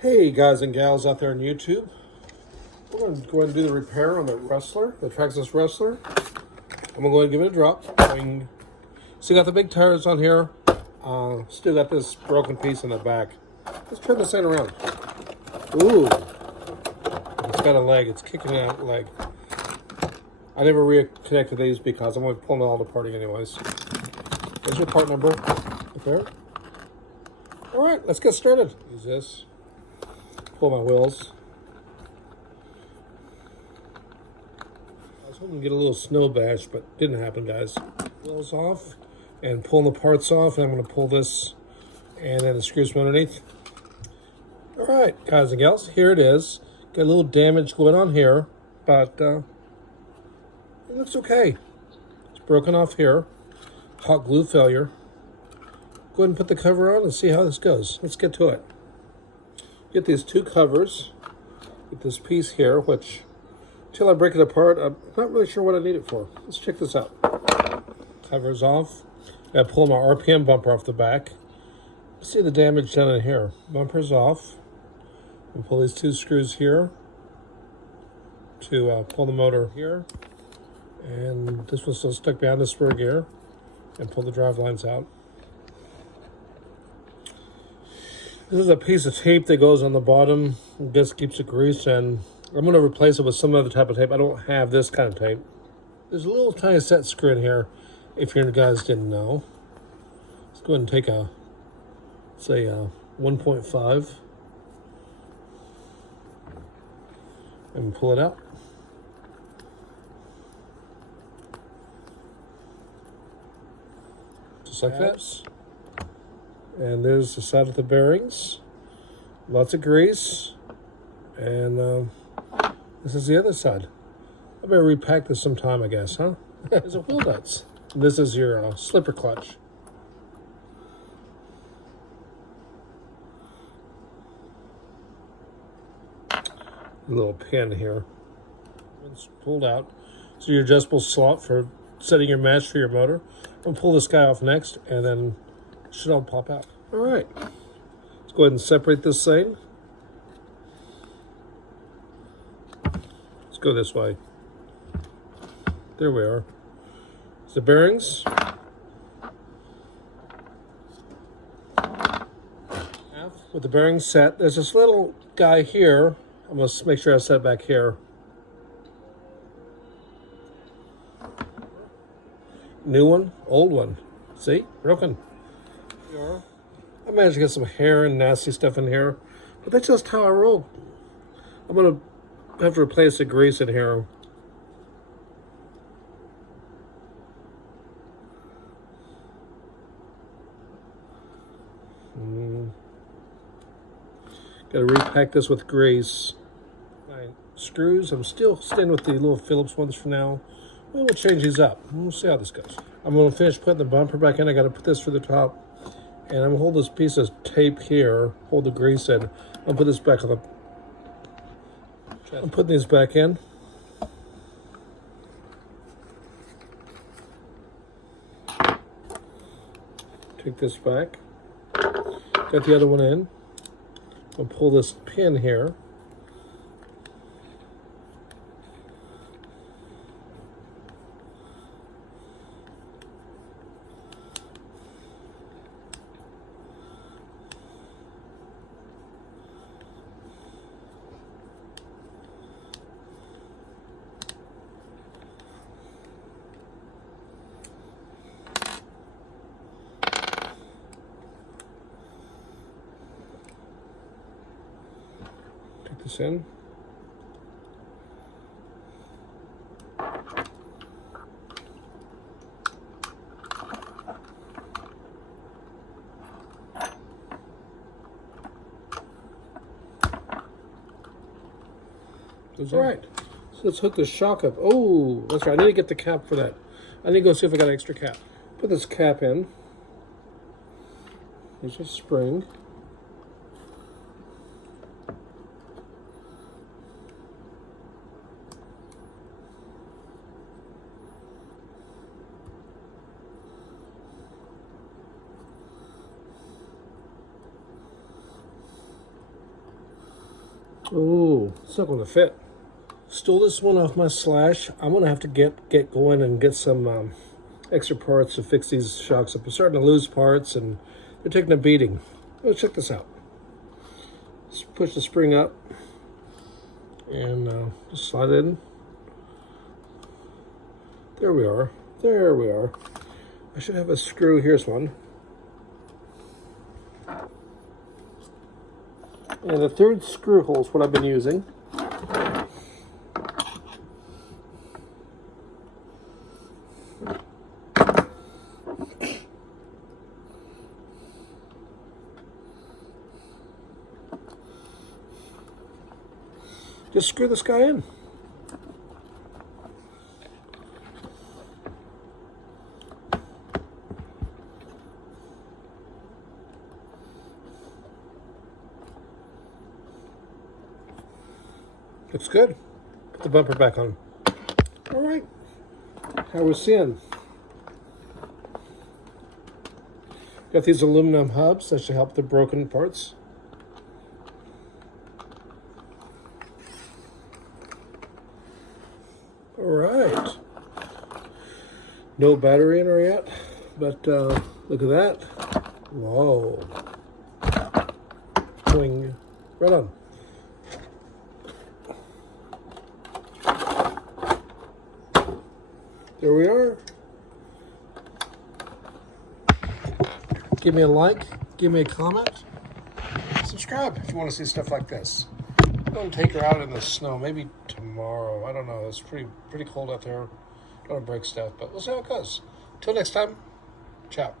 Hey guys and gals out there on YouTube. We're going to go ahead and do the repair on the Rustler, the Traxxas Rustler. I'm going to go ahead and give it a drop. Still got the big tires on here. Still got this broken piece in the back. Let's turn this thing around. Ooh. It's got a leg. It's kicking out leg. I never reconnected these because I'm going to be pulling it all apart anyways. There's your part number. Right there. Alright, let's get started. Use this. Pull my wheels. I was hoping to get a little snow bash, but didn't happen, guys. Wheels off and pulling the parts off. And I'm going to pull this and then the screws from underneath. All right, guys and gals, here it is. Got a little damage going on here, but it looks okay. It's broken off here. Hot glue failure. Go ahead and put the cover on and see how this goes. Let's get to it. Get these two covers. Get this piece here, which, until I break it apart, I'm not really sure what I need it for. Let's check this out. Cover's off. I pull my RPM bumper off the back. See the damage done in here. Bumper's off. And pull these two screws here to pull the motor here. And this one's still stuck behind the spur gear. And pull the drive lines out. This is a piece of tape that goes on the bottom. This keeps the grease, and I'm going to replace it with some other type of tape. I don't have this kind of tape. There's a little tiny set screw in here, if you guys didn't know. Let's go ahead and take a, say, 1.5 and pull it out. Just like that. And there's the side of the bearings. Lots of grease. And this is the other side. I better repack this sometime, I guess, huh? There's a wheel nuts. And this is your slipper clutch. A little pin here. It's pulled out. So your adjustable slot for setting your match for your motor. I'm gonna pull this guy off next, and then it should all pop out. All right. Let's go ahead and separate this thing. Let's go this way. There we are. It's the bearings. With the bearings set, there's this little guy here. I'm going to make sure I set it back here. New one, old one. See? Broken. I managed to get some hair and nasty stuff in here, but that's just how I roll. I'm going to have to replace the grease in here. Got to repack this with grease. Right. Screws, I'm still staying with the little Phillips ones for now. We'll change these up. We'll see how this goes. I'm going to finish putting the bumper back in. I got to put this for the top. And I'm going to hold this piece of tape here, hold the grease in. I'll put this back on the... I'm putting these back in. Take this back. Got the other one in. I'll pull this pin here. Take this in. All right, so let's hook the shock up. Oh, that's right, I need to get the cap for that. I need to go see if I got an extra cap. Put this cap in. There's a spring. Ooh, it's not going to fit. Stole this one off my slash. I'm going to have to get going and get some extra parts to fix these shocks up. I'm starting to lose parts and they're taking a beating. Let's check this out. Just push the spring up and just slide it in. There we are. There we are. I should have a screw. Here's one. And the third screw hole is what I've been using. Just screw this guy in. Looks good. Put the bumper back on. All right. How we're seeing. Got these aluminum hubs that should help the broken parts. All right. No battery in her yet, but look at that. Whoa. Swing. Right on. There we are. Give me a like, give me a comment, subscribe if you want to see stuff like this. I'm going to take her out in the snow, maybe tomorrow. I don't know. It's pretty cold out there. Don't want to break stuff, but we'll see how it goes. Till next time, ciao.